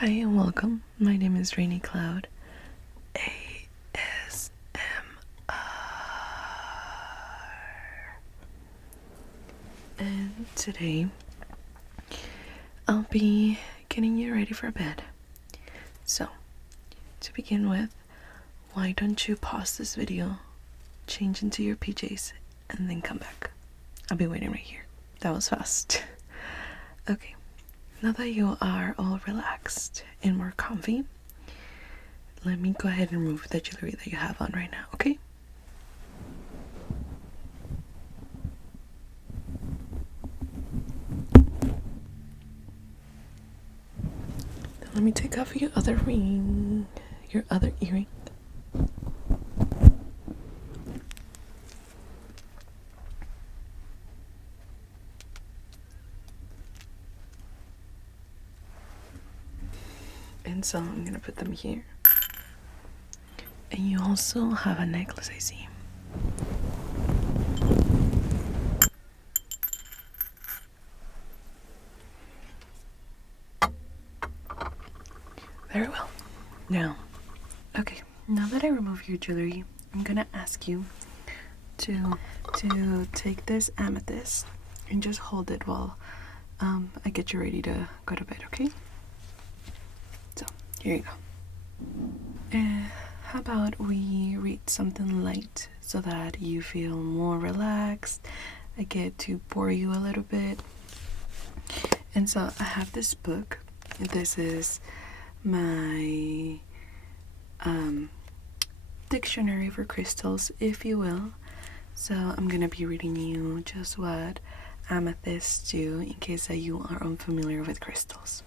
Hi and welcome. My name is Rainy Claud. ASMR. And today I'll be getting you ready for bed. So, to begin with, why don't you pause this video, change into your PJs, and then come back? I'll be waiting right here. That was fast. Okay. Now that you are all relaxed and more comfy, let me go ahead and remove the jewelry that you have on right now, okay? Then let me take off your other ring, your other earring. And so I'm gonna put them here. And you also have a necklace, I see. Very well. Now that I remove your jewelry, I'm gonna ask you to take this amethyst and just hold it while I get you ready to go to bed, okay? So, here you go. How about we read something light so that you feel more relaxed? I get to bore you a little bit. And so I have this book. This is my dictionary for crystals, if you will. So I'm gonna be reading you just what amethysts do in case that you are unfamiliar with crystals.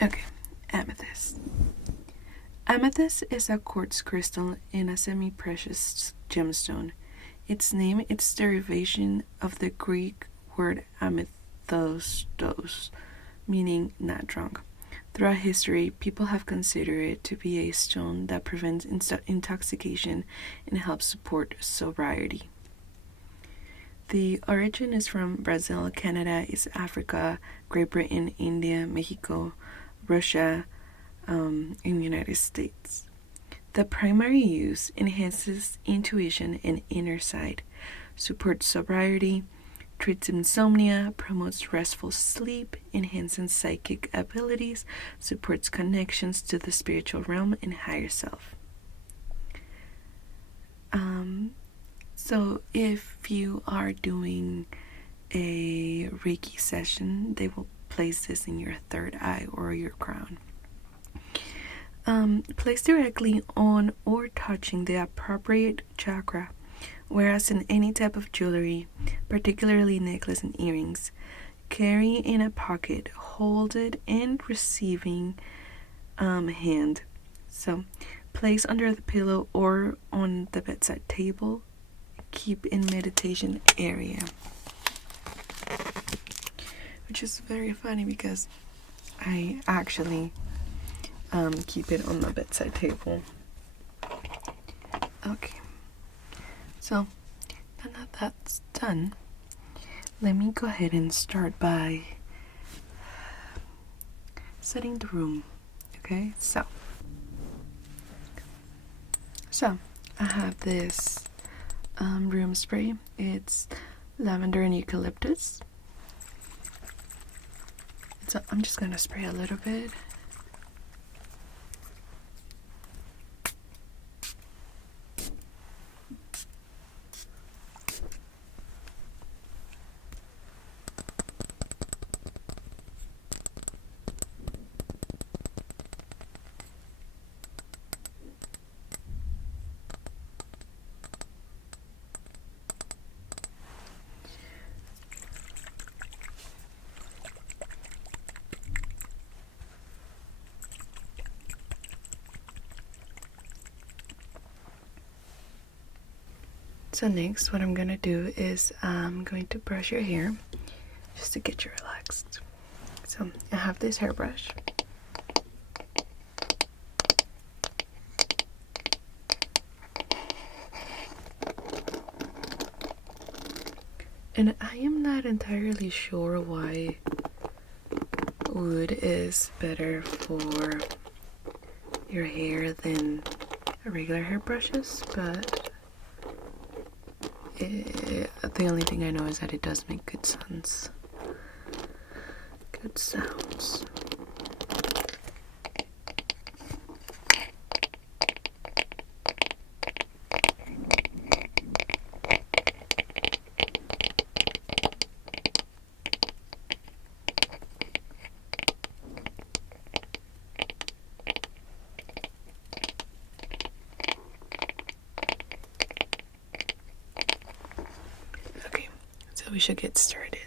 Okay, amethyst. Amethyst is a quartz crystal and a semi-precious gemstone. Its name is derivation of the Greek word amethystos, meaning not drunk. Throughout history, people have considered it to be a stone that prevents intoxication and helps support sobriety. The origin is from Brazil, Canada, East Africa, Great Britain, India, Mexico, Russia, and United States. The primary use enhances intuition and inner sight, supports sobriety, treats insomnia, promotes restful sleep, enhances psychic abilities, supports connections to the spiritual realm and higher self. So if you are doing a Reiki session, they will place this in your third eye or your crown. Place directly on or touching the appropriate chakra, whereas in any type of jewelry, particularly necklace and earrings, carry in a pocket, hold it in receiving hand. So place under the pillow or on the bedside table. Keep in meditation area, which is very funny because I actually keep it on my bedside table. Okay, so now that that's done, let me go ahead and start by setting the room. Okay, so I have this room spray. It's lavender and eucalyptus. So I'm just gonna spray a little bit. So next, what I'm gonna do is I'm going to brush your hair just to get you relaxed. So I have this hairbrush. And I am not entirely sure why wood is better for your hair than regular hairbrushes, but the only thing I know is that it does make good sounds. Good sounds. Okay, so we should get started.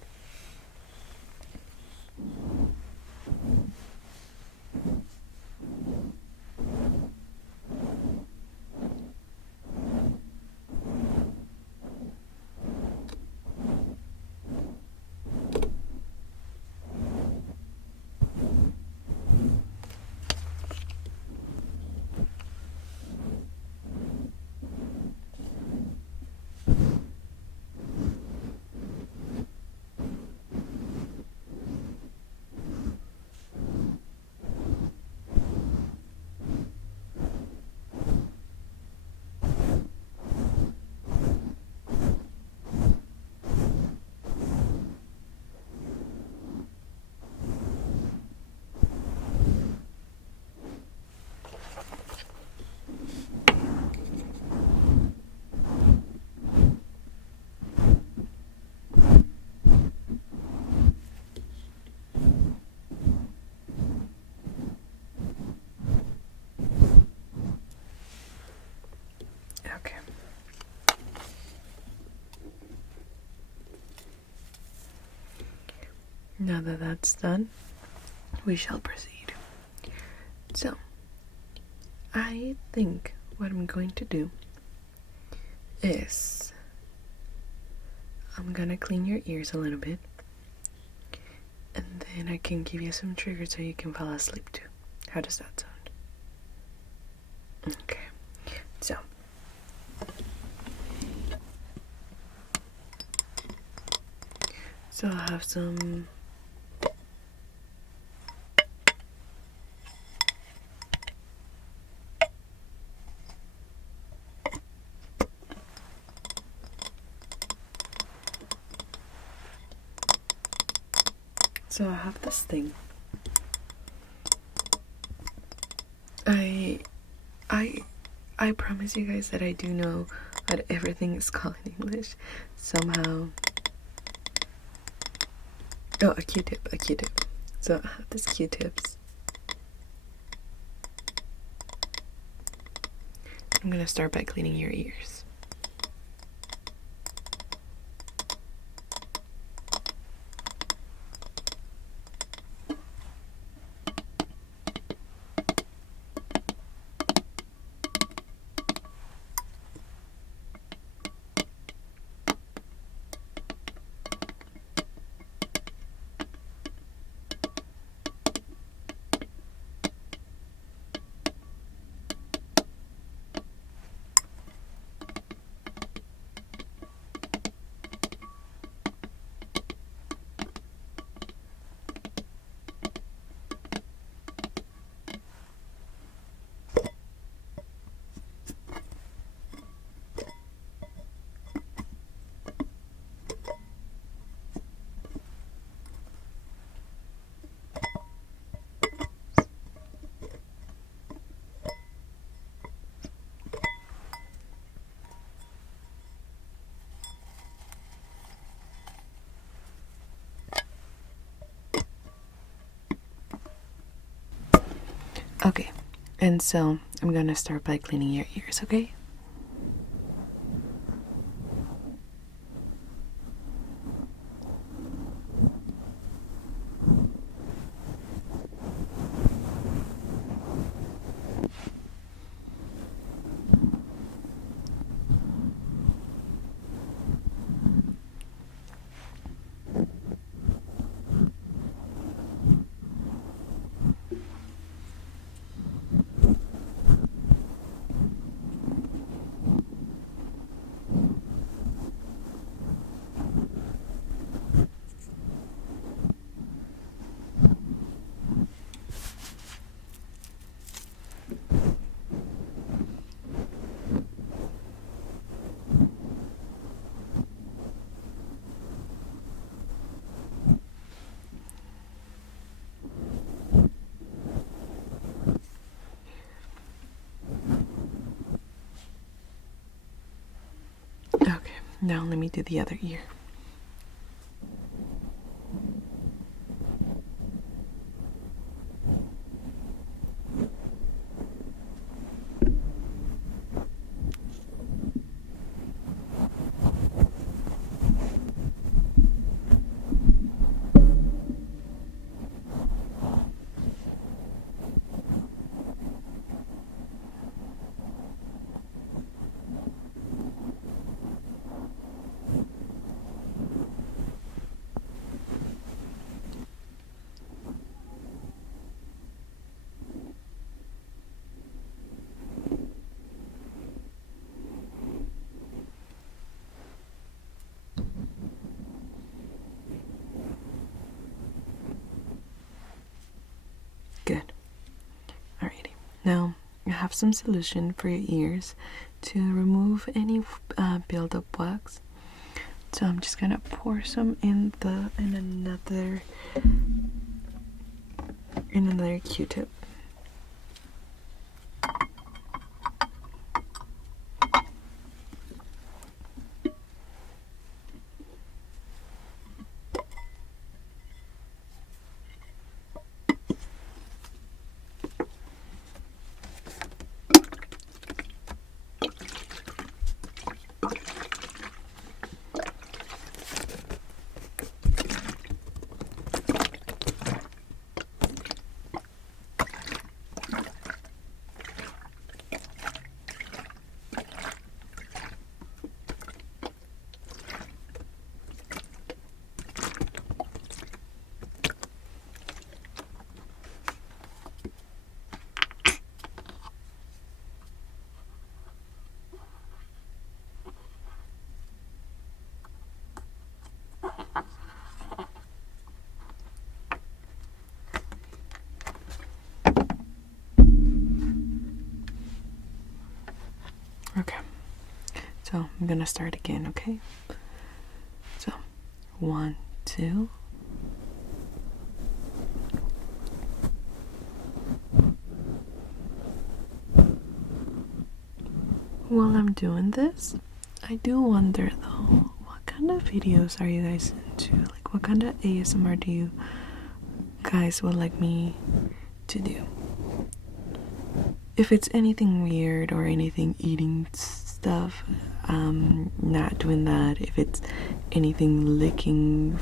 Okay. Now that that's done, we shall proceed. So, I think what I'm going to do is I'm gonna clean your ears a little bit, and then I can give you some triggers so you can fall asleep too. How does that sound? Okay, so I have some I have this thing. I promise you guys that I do know what everything is called in English. Somehow. Oh, a Q-tip. So I have these Q-tips. I'm gonna start by cleaning your ears. Okay, and so I'm gonna start by cleaning your ears, okay? Now let me do the other ear. Good. Alrighty. Now I have some solution for your ears to remove any buildup wax. So I'm just gonna pour some in another Q-tip. Okay, so I'm gonna start again, okay? So, 1, 2. While I'm doing this, I do wonder though, what kind of videos are you guys into? Like, what kind of ASMR do you guys would like me to do? If it's anything weird or anything eating stuff, not doing that. If it's anything licking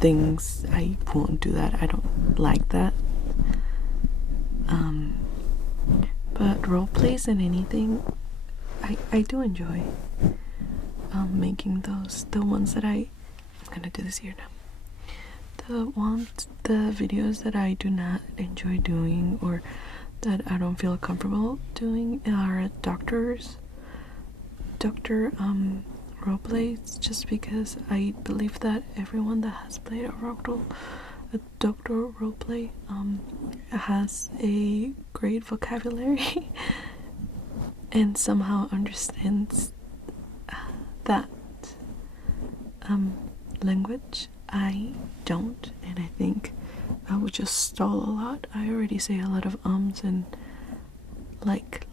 things, I won't do that. I don't like that. But role plays and anything, I do enjoy making those. The ones that I'm gonna do this here now. The videos that I do not enjoy doing or that I don't feel comfortable doing are doctor role plays, just because I believe that everyone that has played a doctor role play has a great vocabulary and somehow understands that language. I don't, and I think I would just stall a lot. I already say a lot of ums and like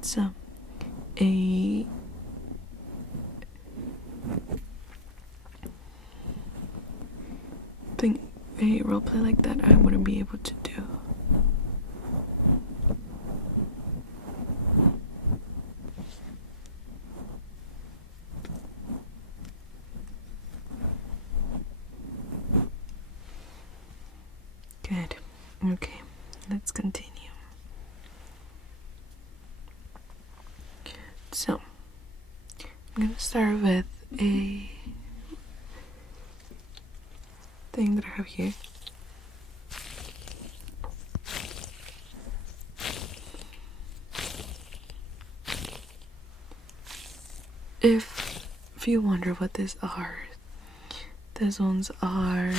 so a roleplay like that I wouldn't be able to do. Good. Okay, let's continue. So, I'm gonna start with a thing that I have here. If you wonder what these ones are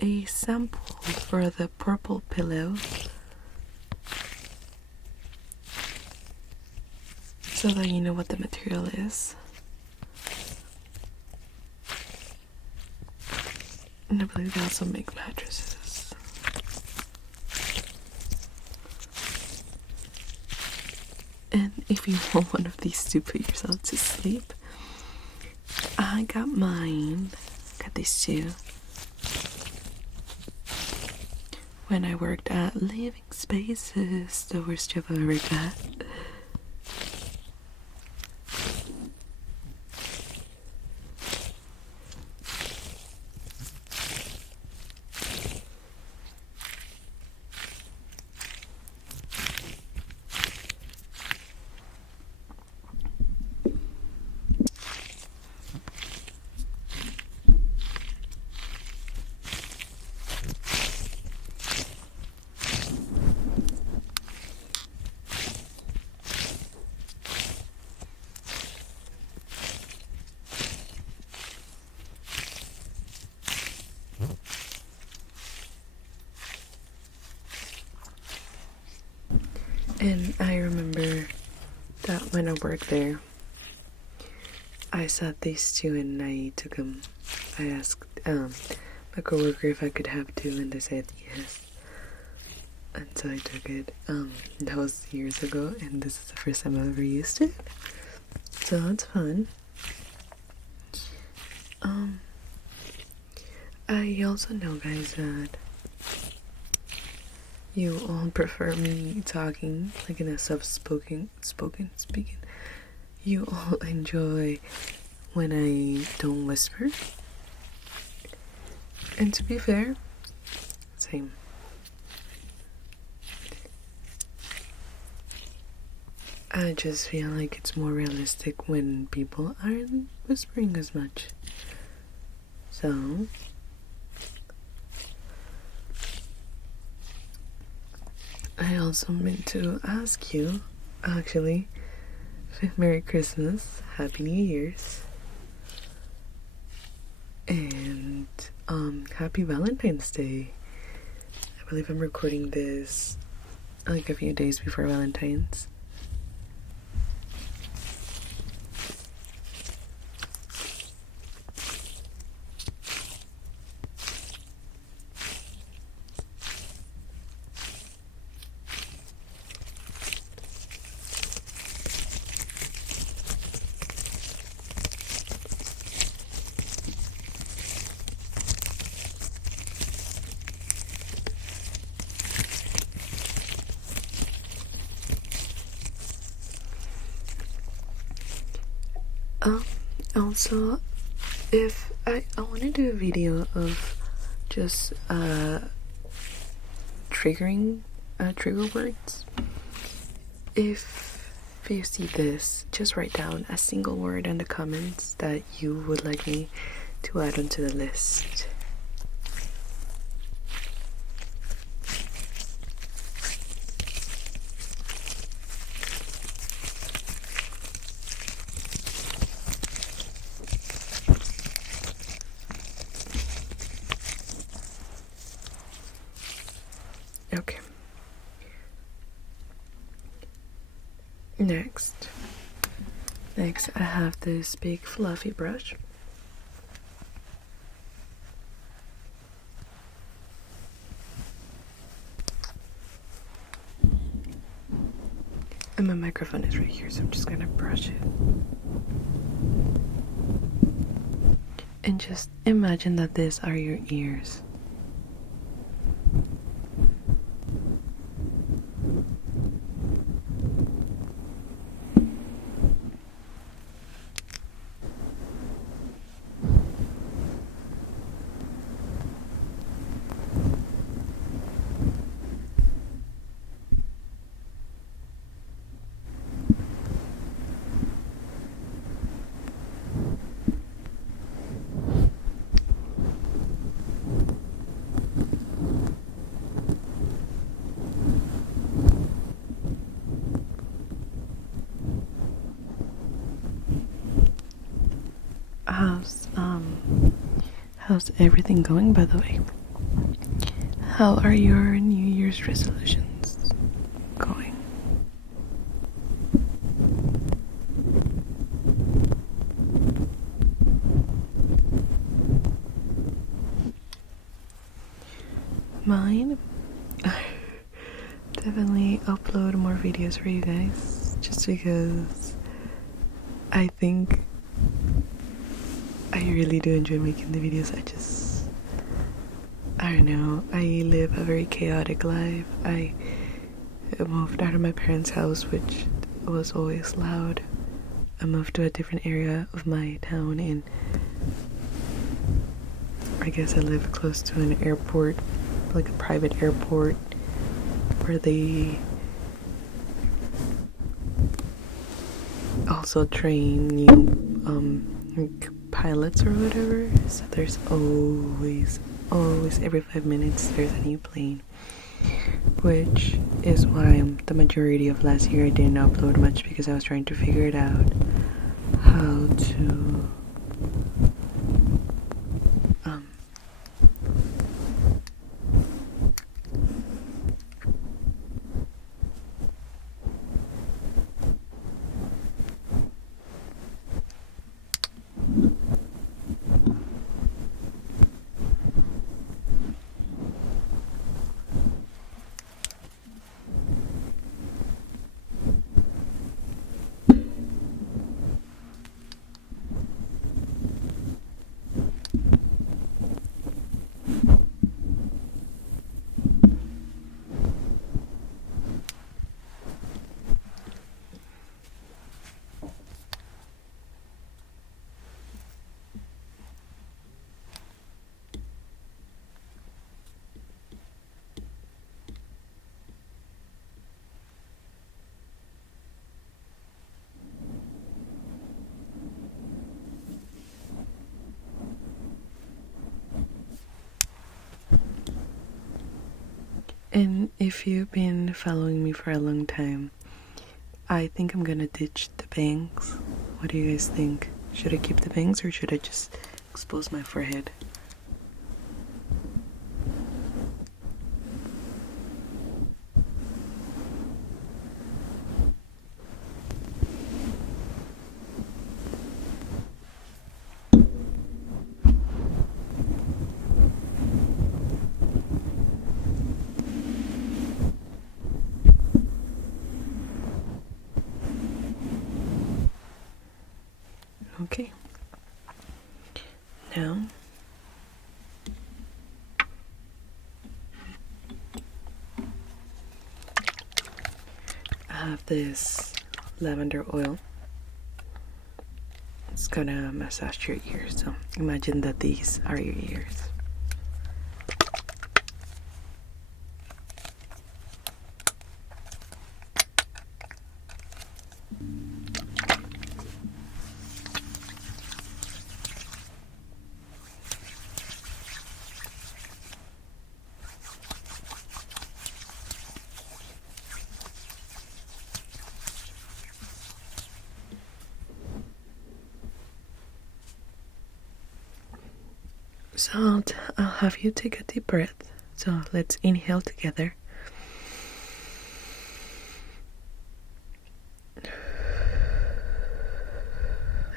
a sample for the purple pillow, so that you know what the material is. And I believe they also make mattresses. And if you want one of these to put yourself to sleep. I got mine. Got these two when I worked at Living Spaces, the worst job I've ever got. And I remember that when I worked there, I saw these two and I took them. I asked my coworker if I could have two, and they said yes. And so I took it. That was years ago, and this is the first time I've ever used it. So it's fun. I also know, guys, that you all prefer me talking, like in a speaking. You all enjoy when I don't whisper. And to be fair, same. I just feel like it's more realistic when people aren't whispering as much. So I also meant to ask you, actually, Merry Christmas, Happy New Year's, and Happy Valentine's Day. I believe I'm recording this like a few days before Valentine's. Also, if I want to do a video of just triggering trigger words. If you see this, just write down a single word in the comments that you would like me to add onto the list. Okay. Next I have this big fluffy brush. And my microphone is right here, so I'm just gonna brush it. And just imagine that these are your ears. How's everything going, by the way? How are your New Year's resolutions going? Mine? Definitely upload more videos for you guys. Just just because I think I really do enjoy making the videos. I don't know, I live a very chaotic life. I moved out of my parents' house, which was always loud. I moved to a different area of my town, and I guess I live close to an airport, like a private airport, where they also train new pilots or whatever. So there's always every 5 minutes there's a new plane, which is why the majority of last year I didn't upload much, because I was trying to figure it out how to And if you've been following me for a long time, I think I'm gonna ditch the bangs. What do you guys think? Should I keep the bangs, or should I just expose my forehead? Okay. Now, I have this lavender oil. It's gonna massage your ears, so imagine that these are your ears. So I'll have you take a deep breath. So let's inhale together.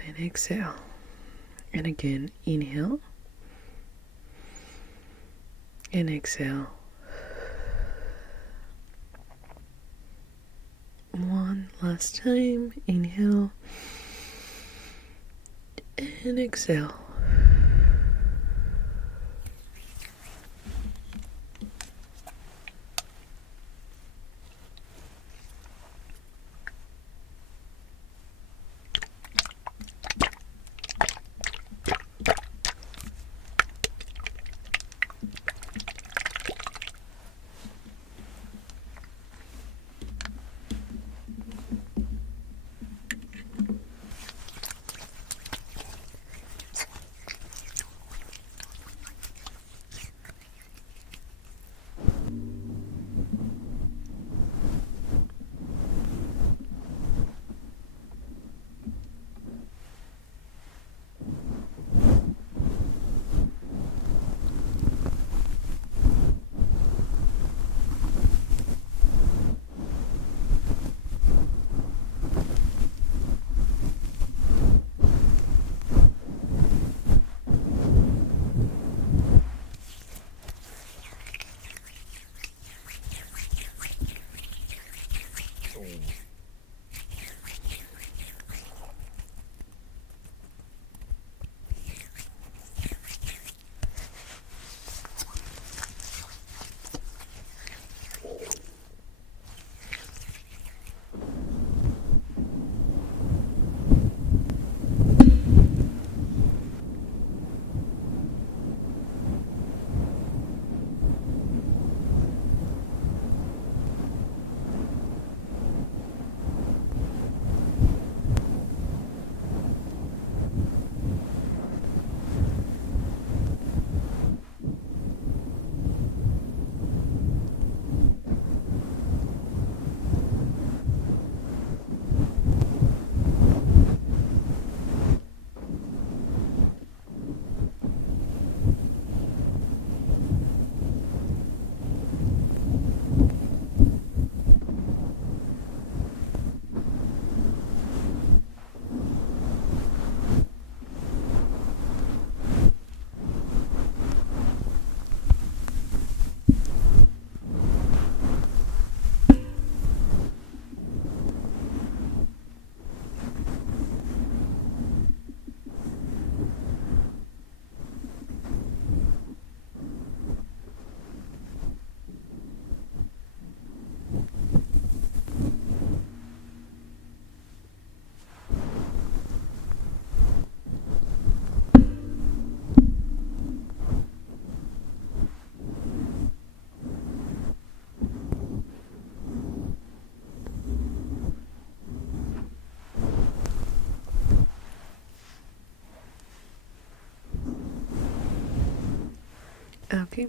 And exhale. And again, inhale. And exhale. One last time. Inhale. And exhale. Okay,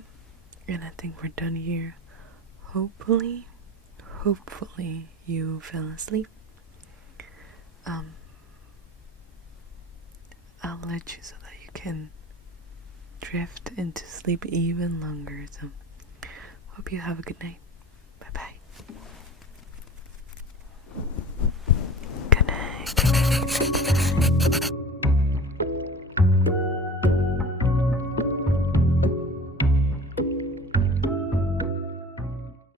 and I think we're done here. Hopefully you fell asleep. I'll let you so that you can drift into sleep even longer. So hope you have a good night.